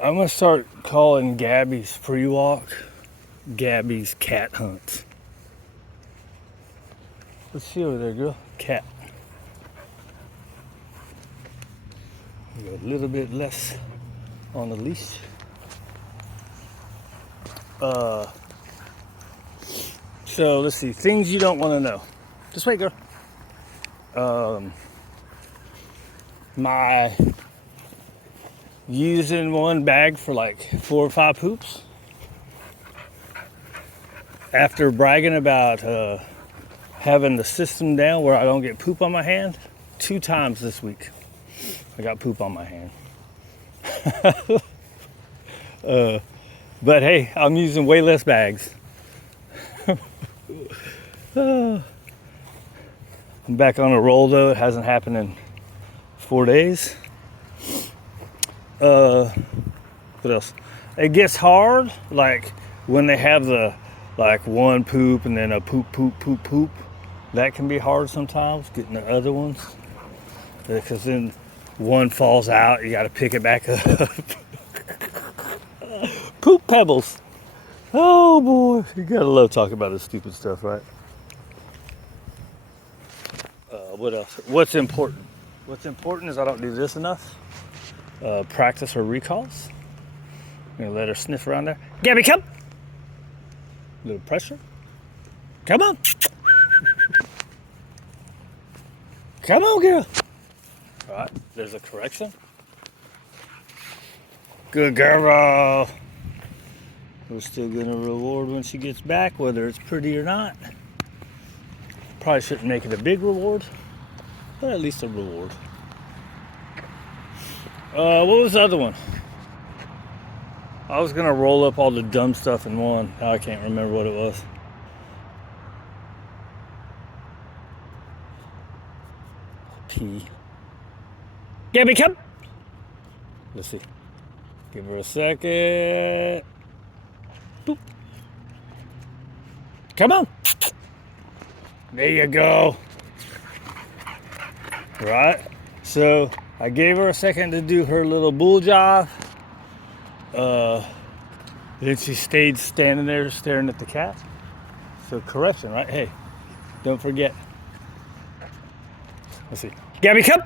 I'm gonna start calling Gabby's pre-walk Gabby's cat hunts. Let's see over there, girl. Cat. We got a little bit less on the leash. So let's see, things you don't want to know. Just wait, girl. My using one bag for like 4 or 5 poops. After bragging about having the system down where I don't get poop on my hand, 2 times this week I got poop on my hand. But hey, I'm using way less bags. I'm back on a roll though. It hasn't happened in 4 days. What else? It gets hard, like when they have the like one poop and then a poop. That can be hard sometimes, getting the other ones. Because then one falls out, you gotta pick it back up. Poop pebbles. Oh boy, you gotta love talking about this stupid stuff, right? What else? What's important? What's important is I don't do this enough. Practice her recalls. I'm gonna let her sniff around there. Gabby, come. A little pressure. Come on. Come on, girl. All right, there's a correction. Good girl. We're still gonna reward when she gets back, whether it's pretty or not. Probably shouldn't make it a big reward, but at least a reward. What was the other one? I was gonna roll up all the dumb stuff in one. Now I can't remember what it was. P. Gabby, come. Let's see. Give her a second. Boop. Come on. There you go. Right. So I gave her a second to do her little bull jive. Then she stayed standing there staring at the cat. So correction, right? Hey, don't forget. Let's see. Gabby, come.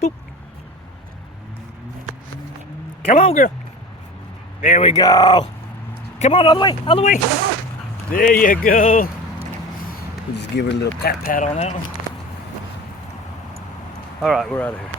Boop. Come on, girl. There we go. Come on, all the way, all the way. There you go. We'll just give her a little pat on that one. All right, we're out of here.